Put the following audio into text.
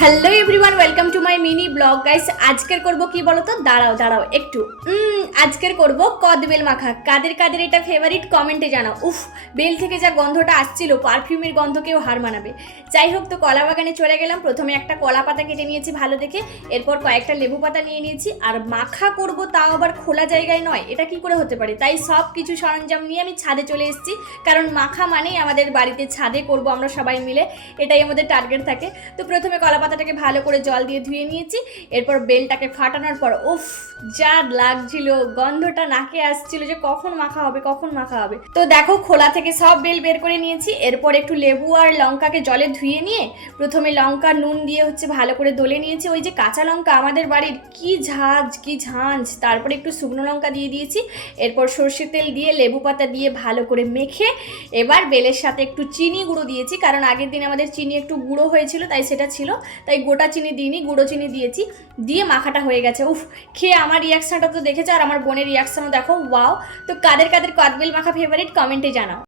Hello everyone, welcome to my mini blog guys. আজকের করব কি বলো তো, দাঁড়াও একটু। আজকের করব কদবেল মাখা। কাদের কাদের এটা ফেভারিট কমেন্টে জানাও। উফ, বেল থেকে যা গন্ধটা আসছিল, পারফিউমের গন্ধকেও হার মানাবে। যাই হোক, তো কলা বাগানে চলে গেলাম। প্রথমে একটা কলা পাতা কেটে নিয়েছি ভালো দেখে, এরপর কয়েকটা লেবু পাতা নিয়ে নিয়েছি। আর মাখা করব, তাও আবার খোলা জায়গায় নয়, এটা কি করে হতে পারে? তাই সব কিছু সরঞ্জাম নিয়ে আমি ছাদে চলে এসেছি, কারণ মাখা মানেই আমাদের বাড়িতে ছাদে করব আমরা সবাই মিলে, এটাই আমাদের টার্গেট থাকে। তো প্রথমে কলা পাতাটাকে ভালো করে জল দিয়ে ধুয়ে নিয়েছি, এরপর বেলটাকে ফাটানোর পর উফ, যা লাগছিল, গন্ধটা নাকে আসছিল যে কখন মাখা হবে কখন মাখা হবে। তো দেখো, খোলা থেকে সব বেল বের করে নিয়েছি। এরপর একটু লেবু আর লঙ্কাকে জলে ধুয়ে নিয়ে প্রথমে লঙ্কা নুন দিয়ে ভালো করে দলে নিয়েছি। ওই যে কাঁচা লঙ্কা আমাদের বাড়ির, কি ঝাঁঝ। তারপরে একটু শুকনো লঙ্কা দিয়ে দিয়েছি, এরপর সর্ষে তেল দিয়ে লেবু পাতা দিয়ে ভালো করে মেখে এবার বেলের সাথে একটু চিনি গুঁড়ো দিয়েছি, কারণ আগের দিন আমাদের চিনি একটু গুঁড়ো হয়েছিল, তাই সেটা ছিল, তাই গোটা চিনি দিইনি, গুঁড়ো চিনি দিয়েছি। দিয়ে মাখাটা হয়ে গেছে। উফ, খেয়ে আমার রিয়াকশানটা তো দেখেছো, আর আমার বোনের রিয়াকশানও দেখো, ওয়াও। তো কাদের কাদের কদবেল মাখা ফেভারিট কমেন্টে জানাও।